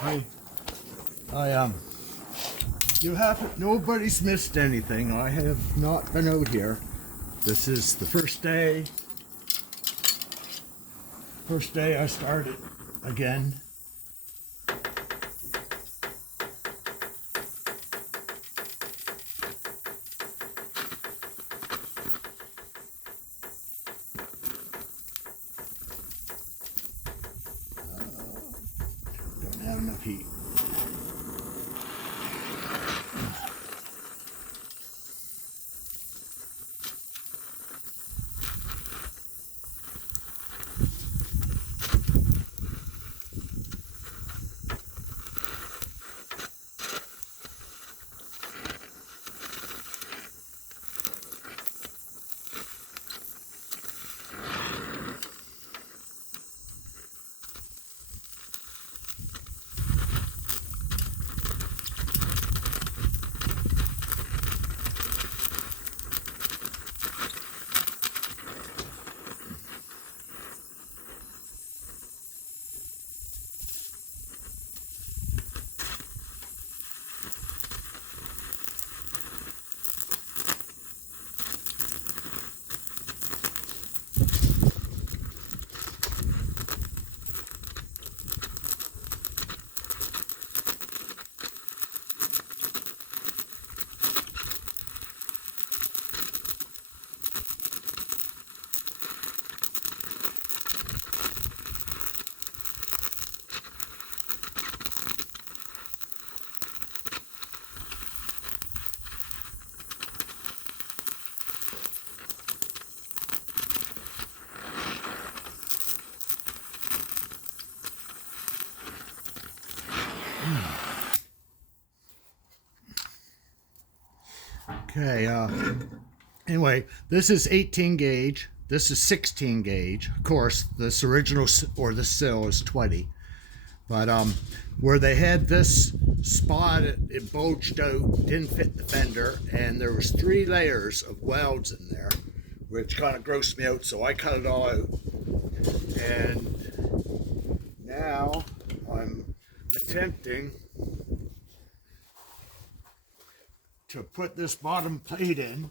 Hi. I you haven't. Nobody's missed anything. I have not been out here. This is the first day. First day I started again. Don't have enough heat. Okay. Anyway, this is 18 gauge. This is 16 gauge. Of course, this original or the sill is 20. But where they had this spot, it bulged out, didn't fit the fender, and there was 3 layers of welds in there, which kind of grossed me out. So I cut it all out, and now I'm attempting to put this bottom plate in.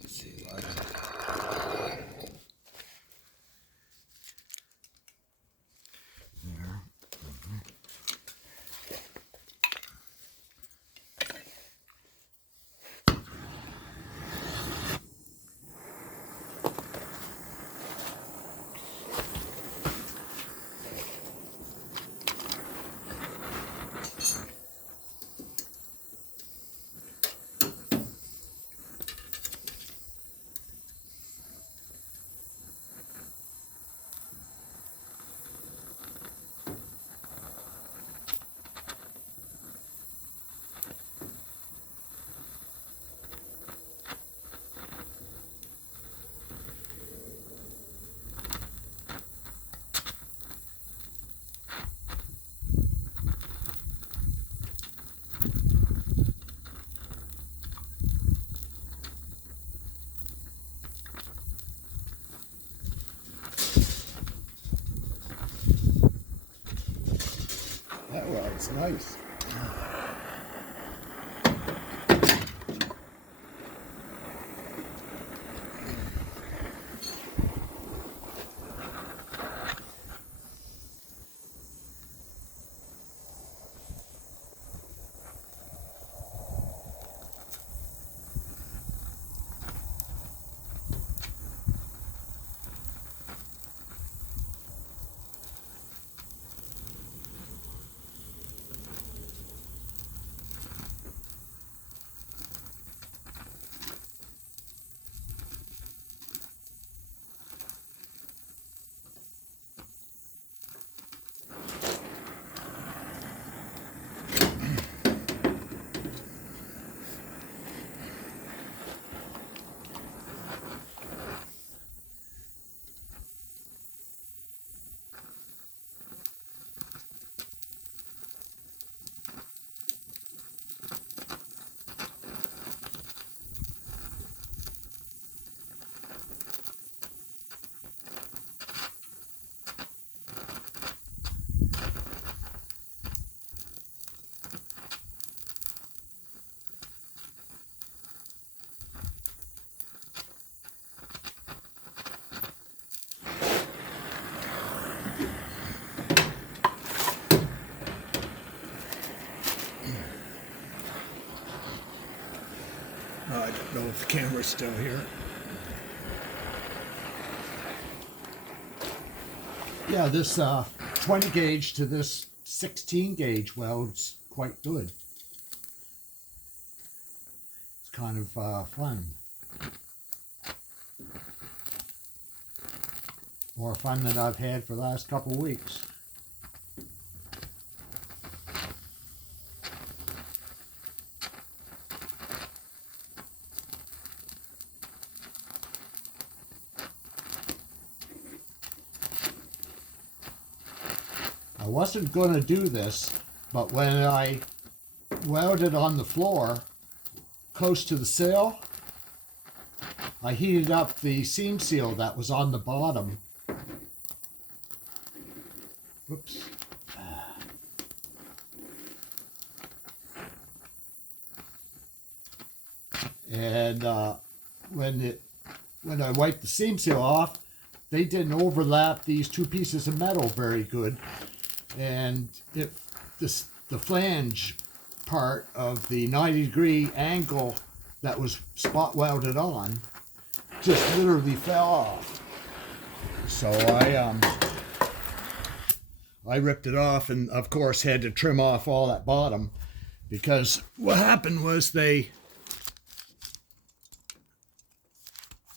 Let's see what. There. That was nice. camera's still here. Yeah, this 20 gauge to this 16 gauge welds quite good. It's kind of fun. More fun than I've had for the last couple of weeks. I wasn't going to do this, but when I welded on the floor close to the sill, I heated up the seam seal that was on the bottom. Whoops. And when I wiped the seam seal off, they didn't overlap these two pieces of metal very good. And the flange part of the 90-degree angle that was spot welded on just literally fell off. So I ripped it off, and of course had to trim off all that bottom, because what happened was they